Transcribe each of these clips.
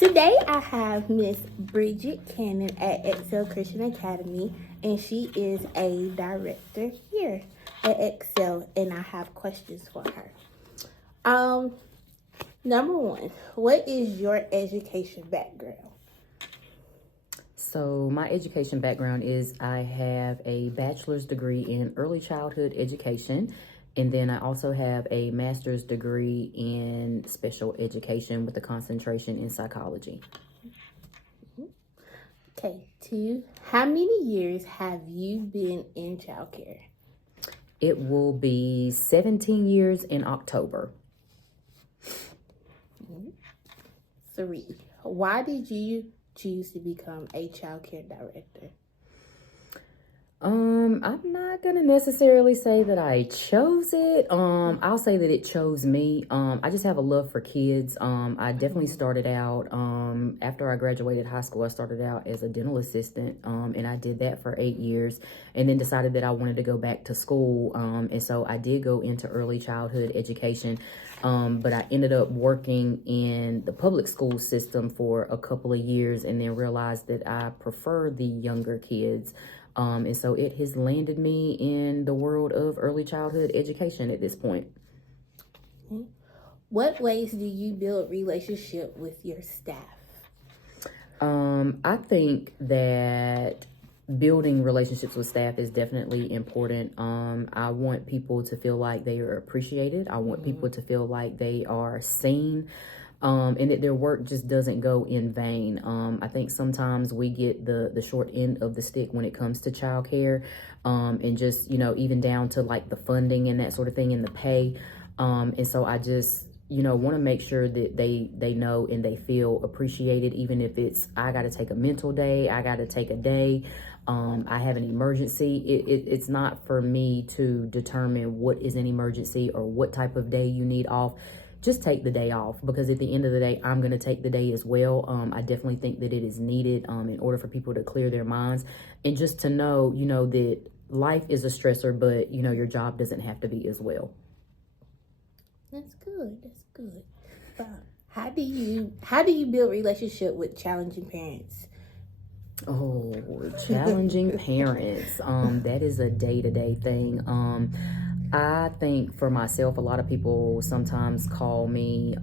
Today I have Miss Bridget Cannon at Excel Christian Academy, and she is a director here at Excel, and I have questions for her. Number one, what is your education background? So my education background is I have a bachelor's degree in early childhood education, and then I also have a master's degree in special education with a concentration in psychology. Okay, two, how many years have you been in childcare? It will be 17 years in October. Three, why did you choose to become a childcare director? I'm not gonna necessarily say that I chose it. I'll say that it chose me. I just have a love for kids. I definitely started out, after I graduated high school, I started out as a dental assistant, and I did that for 8 years, and then decided that I wanted to go back to school. And so I did go into early childhood education, but I ended up working in the public school system for a couple of years, and then realized that I prefer the younger kids. And so it has landed me in the world of early childhood education at this point. What ways do you build relationship with your staff? I think that building relationships with staff is definitely important. I want people to feel like they are appreciated. I want people to feel like they are seen. And that their work just doesn't go in vain. I think sometimes we get the short end of the stick when it comes to childcare, and just, even down to like the funding and that sort of thing and the pay. And so I just, want to make sure that they know and they feel appreciated, even if it's, I got to take a mental day, I got to take a day, I have an emergency. It's not for me to determine what is an emergency or what type of day you need off. Just take the day off, because at the end of the day, I'm going to take the day as well. I definitely think that it is needed in order for people to clear their minds, and just to know, that life is a stressor, but, your job doesn't have to be as well. That's good. That's good. How do you build relationship with challenging parents? Oh, challenging parents. That is a day-to-day thing. I think for myself, a lot of people sometimes call me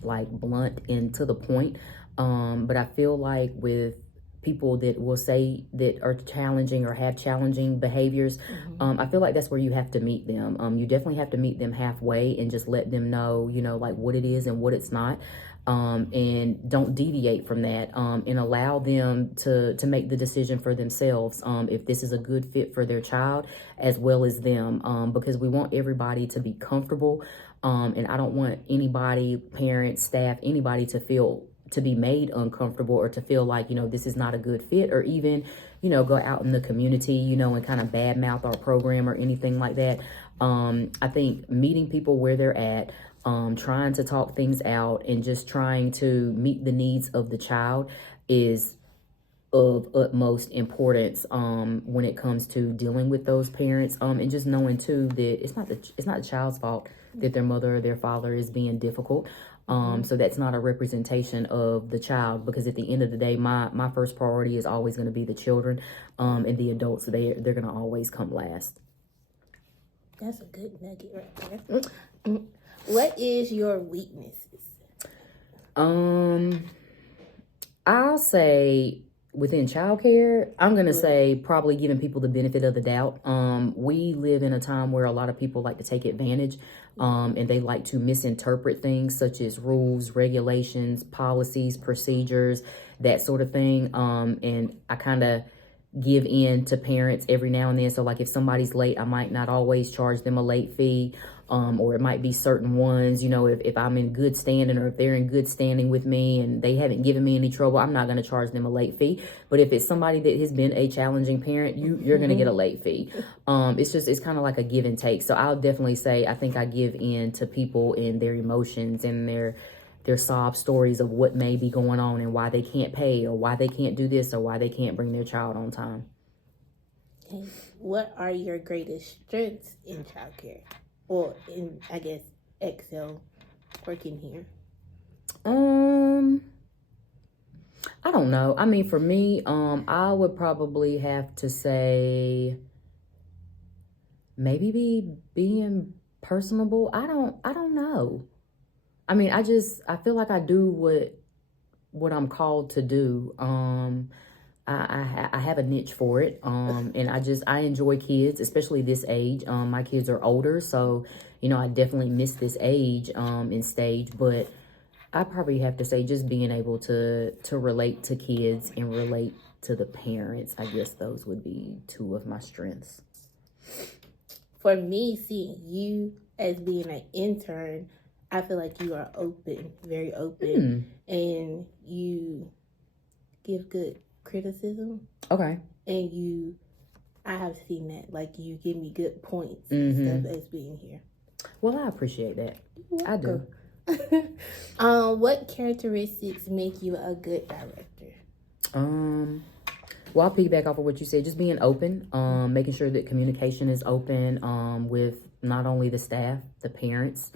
like blunt and to the point. But I feel like with people that will say that are challenging or have challenging behaviors, I feel like that's where you have to meet them. You definitely have to meet them halfway and just let them know, like what it is and what it's not. And don't deviate from that, and allow them to make the decision for themselves, if this is a good fit for their child as well as them, because we want everybody to be comfortable, and I don't want anybody, parents, staff, anybody to be made uncomfortable or to feel like, this is not a good fit, or even, go out in the community, and kind of badmouth our program or anything like that. I think meeting people where they're at, trying to talk things out, and just trying to meet the needs of the child is of utmost importance when it comes to dealing with those parents, and just knowing too that it's not the child's fault that their mother or their father is being difficult. So that's not a representation of the child, because at the end of the day, my first priority is always going to be the children, and the adults. They're going to always come last. That's a good nugget right there. What is your weaknesses? I'll say within childcare, I'm going to say probably giving people the benefit of the doubt. We live in a time where a lot of people like to take advantage, and they like to misinterpret things such as rules, regulations, policies, procedures, that sort of thing. And I kind of give in to parents every now and then. So like if somebody's late, I might not always charge them a late fee. Or it might be certain ones, if I'm in good standing, or if they're in good standing with me and they haven't given me any trouble, I'm not going to charge them a late fee. But if it's somebody that has been a challenging parent, you're going to get a late fee. It's kind of like a give and take. So I'll definitely say, I think I give in to people and their emotions and their sob stories of what may be going on and why they can't pay, or why they can't do this, or why they can't bring their child on time. Okay. What are your greatest strengths in childcare? Or in, I guess, Excel working here? don't know. I mean, for me, I would probably have to say maybe being personable. I don't know. I mean, I feel like I do what I'm called to do. I have a niche for it. And I enjoy kids, especially this age. My kids are older, so, I definitely miss this age, in stage, but I probably have to say just being able to relate to kids and relate to the parents. I guess those would be two of my strengths. For me, seeing you as being an intern, I feel like you are open, very open, and you give good criticism. Okay. And I have seen that. Like, you give me good points and stuff as being here. Well, I appreciate that. I do. What characteristics make you a good director? Well, I'll piggyback off of what you said. Just being open, making sure that communication is open with not only the staff, the parents,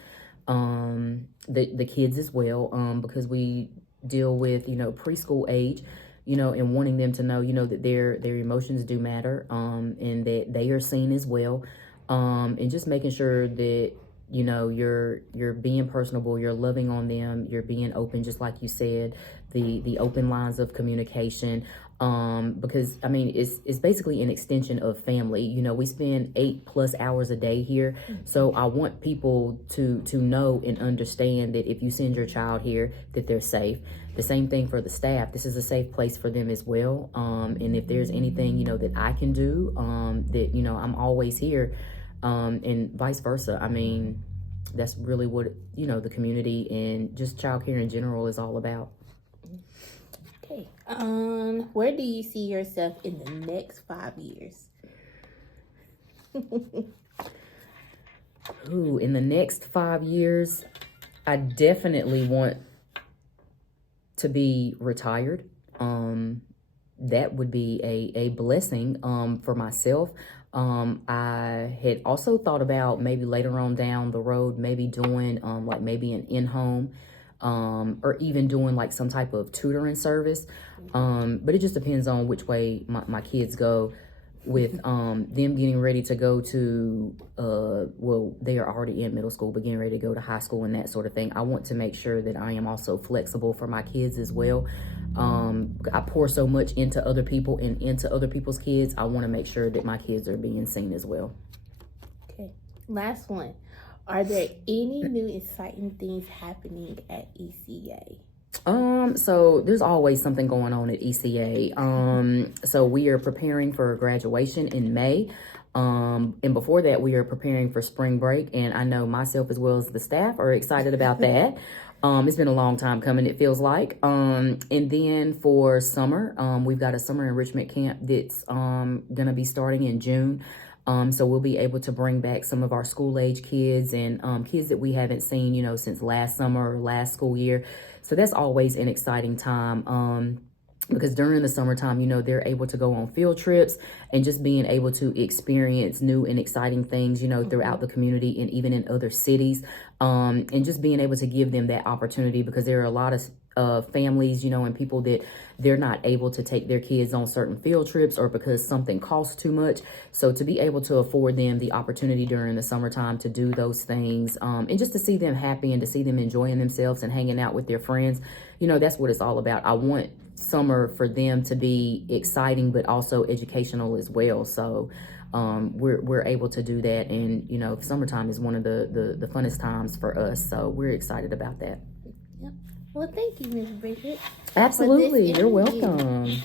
the kids as well, because we deal with, preschool age, and wanting them to know, that their emotions do matter, and that they are seen as well, and just making sure that, you're being personable, you're loving on them, you're being open, just like you said, the open lines of communication, because I mean, it's basically an extension of family. We spend 8+ hours a day here. So I want people to know and understand that if you send your child here, that they're safe. The same thing for the staff. This is a safe place for them as well. And if there's anything, that I can do, that, I'm always here. And vice versa. I mean, that's really what, the community and just childcare in general is all about. Okay. Where do you see yourself in the next 5 years? Ooh, in the next 5 years, I definitely want to be retired. That would be a blessing for myself. I had also thought about maybe later on down the road, maybe doing like maybe an in-home, or even doing like some type of tutoring service. But it just depends on which way my kids go with them getting ready to go to, well, they are already in middle school, but getting ready to go to high school and that sort of thing. I want to make sure that I am also flexible for my kids as well. I pour so much into other people and into other people's kids. I want to make sure that my kids are being seen as well. Okay, last one. Are there any new exciting things happening at ECA? So there's always something going on at ECA. So we are preparing for graduation in May. And before that, we are preparing for spring break. And I know myself as well as the staff are excited about that. It's been a long time coming, it feels like. And then for summer, we've got a summer enrichment camp that's gonna be starting in June. So we'll be able to bring back some of our school age kids and kids that we haven't seen, since last summer or last school year. So that's always an exciting time. Because during the summertime, they're able to go on field trips and just being able to experience new and exciting things, throughout the community and even in other cities. And just being able to give them that opportunity, because there are a lot of families, and people that they're not able to take their kids on certain field trips or because something costs too much. So to be able to afford them the opportunity during the summertime to do those things, and just to see them happy and to see them enjoying themselves and hanging out with their friends, that's what it's all about. I want summer for them to be exciting, but also educational as well. So we're able to do that. And, summertime is one of the funnest times for us. So we're excited about that. Yep. Well, thank you, Ms. Bridget. Absolutely. You're welcome.